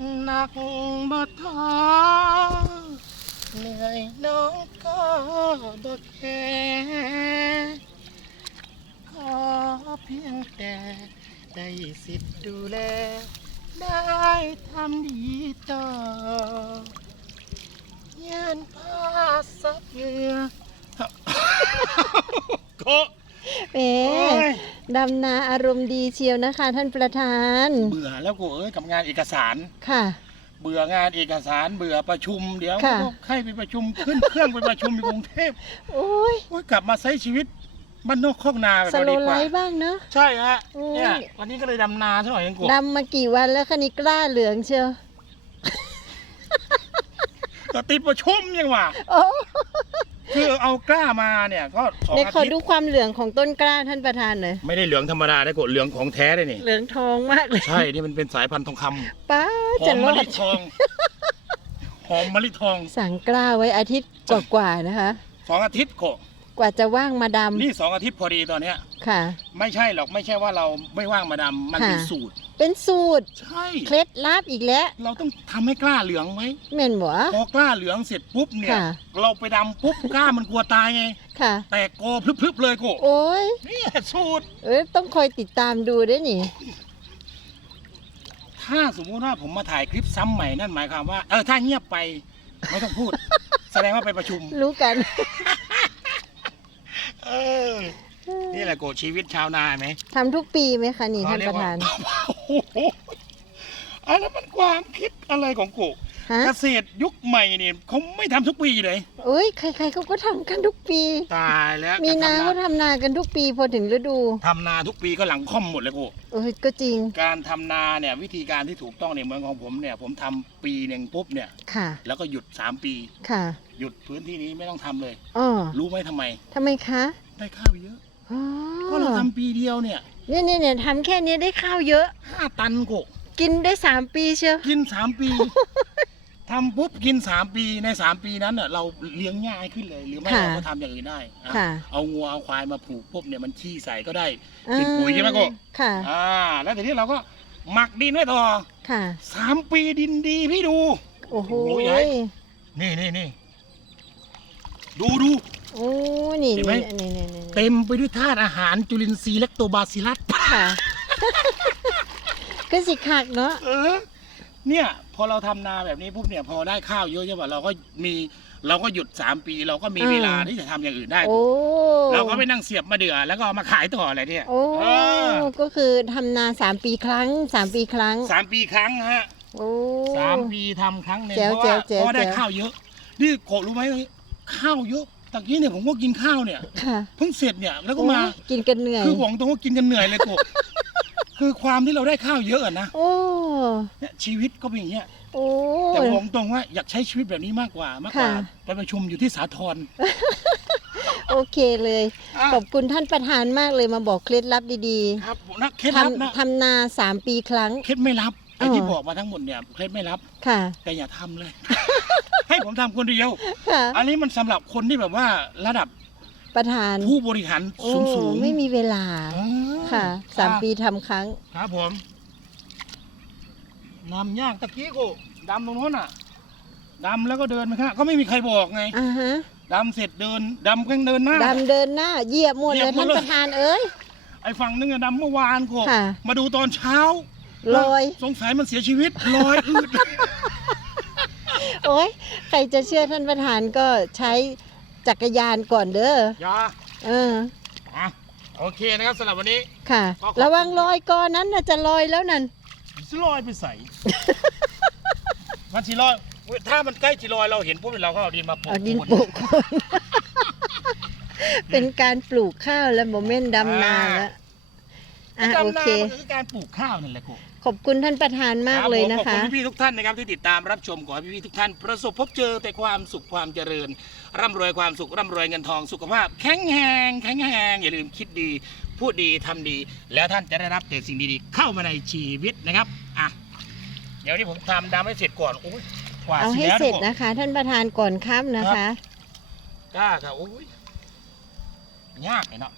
หนักบ่ท้อเหนื่อยน้องก็บ่แค่ขอเพียงแต่ได้สิทธิ์ดูแล ได้ทำดีต่อยืนผ้าซับเหงื่อโกะแหมโอ้ย ดำนาอารมณ์ดีเชียวนะคะ ท่านประธาน เบื่อแล้วกูเอ้ยกับงานเอกสาร ค่ะ เบื่องานเอกสารเบื่อประชุมเดี๋ยวค่ะ ก็ให้ไปประชุมขึ้นเครื่องไปประชุมอยู่กรุงเทพโอ้ยโอ้ยกลับมาใช้ชีวิตบ้านนอกคอกนาแบบสเราโลดีกไลว่าฟ์บ้างเนอะใช่ฮะโอ้ย เนี่ยวันนี้ก็เลยดำนาซะหน่อยเองกูดำมากี่วันแล้วคะนี่กล้าเหลืองเชียวก็ติดประชุมยังหวะโอ้ คือเอากล้ามาเนี่ยก็สองเดี๋ยวอาขอทิตดูย์ความเหลืองของต้นกล้าท่านประธานหน่อยไม่ได้เหลืองธรรมดาได้กดเหลืองของแท้เลยนี่ เหลืองทองมากเลยใช่ นี่มันเป็นสายพันธุ์ทองคำป้าหอจะมรมะอลิดทองหอมมะลิทองสั่งกล้าไว้อาทิตย์กว่าๆนะคะ สองอาทิตย์โกะ กว่าจะว่างมาดนี่สองอาทิตย์พอดีตอนเนี้ยำค่ะ ไม่ใช่หรอกไม่ใช่ว่าเราไม่ว่างมาดำมันเป็นค่ะ สูตร เป็นสูตรใช่ เคล็ดลับอีกแล้วเราต้องทำให้กล้าเหลืองไว้แม่นบ่ พอกล้าเหลืองเสร็จปุ๊บเนี่ย ค่ะ เราไปดำปุ๊บกล้ามันกลัวตายไงค่ะ แต่กอพลึบๆเลยโกะโอ้ยนี่สูตร เอ้ยต้องคอยติดตามดูด้วยนี่ ถ้าสมมุติว่าผมมาถ่ายคลิปซ้ำใหม่นั่นหมายความว่า เออถ้าเงียบไปไม่ต้องพูด แสดงว่าไปประชุม รู้กัน เออ นี่แหละโกะชีวิตชาวนาไหมทำทุกปีไหมคะนี่ท่านเขเยปกระว่ธานโอ้โหอันนั้นมันความคิดอะไรของโกะ ฮะ เกษตรยุคใหม่เนี่ยเขาไม่ทำทุกปีเลย เอ้ยใครๆเขาก็ทำกันทุกปี ตายแล้วมีนาจะเขาทำทำนากันทุกปีพอถึงฤดู ทำนาทุกปีก็หลังค่อมหมดเลยโกะเอ้ยก็จริงการทำนาเนี่ยวิธีการที่ถูกต้องในเมืองของผมเนี่ยผมทำปีหนึ่งปุ๊บเนี่ยค่ะ แล้วก็หยุด 3 ปี ค่ะหยุดพื้นที่นี้ไม่ต้องทำเลย อ๋อรู้ไหมทำไม ทำไมคะได้ข้าวเยอะอ๋อก็เราทำปีเดียวเนี่ยเนี่ยเนี่ยเนี่ยทำแค่นี้ได้ข้าวเยอะ ห้าตันโกะกินได้สามปีเชียวกินสามปี ทำปุ๊บกินสามปีในสามปีนั้นเน่ะเราเลี้ยงง่ายขึ้นเลย หรือไม่ค่ะเราก็ทำอย่างอื่นได้อะค่ะเอางัวเอาควายมาผูกปุ๊บเนี่ยมันขี้ใส่ก็ได้ เป็นปุ๋ยใช่ไหมโก ค่ะ อ่า แล้วทีนี้เราก็หมักดินไว้ต่อค่ะ สามปีดินดีพี่ดู โอ้โห โอ้ยยายนี่นี่นี่ดูดู โอ้นี่เห็นไหม นี่นี่นี่นี่เต็มไปด้วยธาตุอาหารจุลินทรีย์และโตบาซิลลัสค่ะ ก็สิคักเนาะเออเนี่ยพ อเราทำนาแบบนี้ปุ๊บเนี่ยพอได้ข้าวเยอะใช่ป่ะเราก็มีเราก็หยุดสามปี เราก็มีอ่าเวลาที่จะทำอย่างอื่นได้โอ้เราก็ไปนั่งเสียบมาเดือแล้วก็เอามาขายต่ออะไรเนี่ยโอ้เออก็คือทำนาสามปีครั้งสามปีครั้งสามปีครั้งฮะโอ้สามปีทำครั้งหนึ่งแจ๋วเพราะว่าแจ๋วเพราะได้แจ๋วข้าวเยอะ นี่โกะรู้ไหมข้าวเยอะตะกี้เนี่ยผมก็กินข้าวเนี่ยค่ะเพิ่งเสร็จเนี่ยแล้วก็มาโอ้กินกันเหนื่อยคือหวงตรงว่ากินกันเหนื่อยเลยโกะคือความที่เราได้ข้าวเยอะอะนะโอ้เนี่ย ชีวิตก็เป็นอย่างเงี้ยโอ้แต่หวงตรงว่าอยากใช้ชีวิตแบบนี้มากกว่ามากกว่าค่ะไปประชุมอยู่ที่สาทรโอเคเลยอะขอบคุณท่านประธานมากเลยมาบอกเคล็ดลับดีครับนะเคล็ดๆลับนะทำทำนาสามปีครั้ง เคล็ดไม่รับไอ้อ๋อที่บอกมาทั้งหมดเนี่ยเคล็ดไม่รับค่ะ แต่อย่าทำเลย ให้ผมทำคนเดียวค่ะอันนี้มันสำหรับคนที่แบบว่าระดับประธานผู้บริหารโอ้สูงสูงๆไม่มีเวลาอ่าค่ะสามอะปีทำครั้ง ครับผม นำยากตะกี้กูดำตรงโน้นอะดำแล้วก็เดินไปข้างก็ไม่มีใครบอกไงอ่าฮะดำเสร็จเดินดำก็ยังเดินหน้า ดำเดินหน้าเหยียบหมดเหยีเลยยบหมท่าดนเลย ประธานเอ้ย ไอ้ฝั่งนึงอะดำเมื่อวานกูค่ะ มาดูตอนเช้าลอย สงสัยมันเสียชีวิตลอยอืด โอ้ยใครจะเชื่อท่านประธานก็ใช้จักรยานก่อนเด้ออย่าเออ อะโอเคนะครับสำหรับวันนี้ ค่ะขอบคุณระวังลอยก่อนนั้นน่ะจะลอยแล้วนั่น สิลอยไปใส่ มันสิลอยเว้ยถ้ามันใกล้สิลอยเราเห็นปุ๊บเราก็เอาดินมาโปะเอาดินปลูกก่อนเป็นการปลูกข้าวแล้วโมเมนต์ดำนาแล้วอะดำโอนาเค มันก็คือการปลูกข้าวนั่นแหละกูขอบคุณท่านประธานมากเลยนะรับผขอบคะ คุณพี่ๆทุกท่านนะครับที่ติดตามรับชมขอให้พี่ๆทุกท่าน ประสบพบเจอแต่ความสุขความเจริญ ร่ำรวยความสุขร่ำรวยเงินทองสุขภาพ แข็งแรงแข็งแรงอย่าลืมคิดดี พูดดีทำดี แล้วท่านจะได้รับแต่สิ่งดีๆ เข้ามาในชีวิตนะครับ อะเดี๋ยวนี้ผมทำดำให้เสร็จก่อนโอ้ยกว่าเอาให้แล้วเสร็จทุกคนนะคะ ท่านประธานก่อนค่ำนะคะ กล้าค่ะโอ้ยยากเลยเนาะ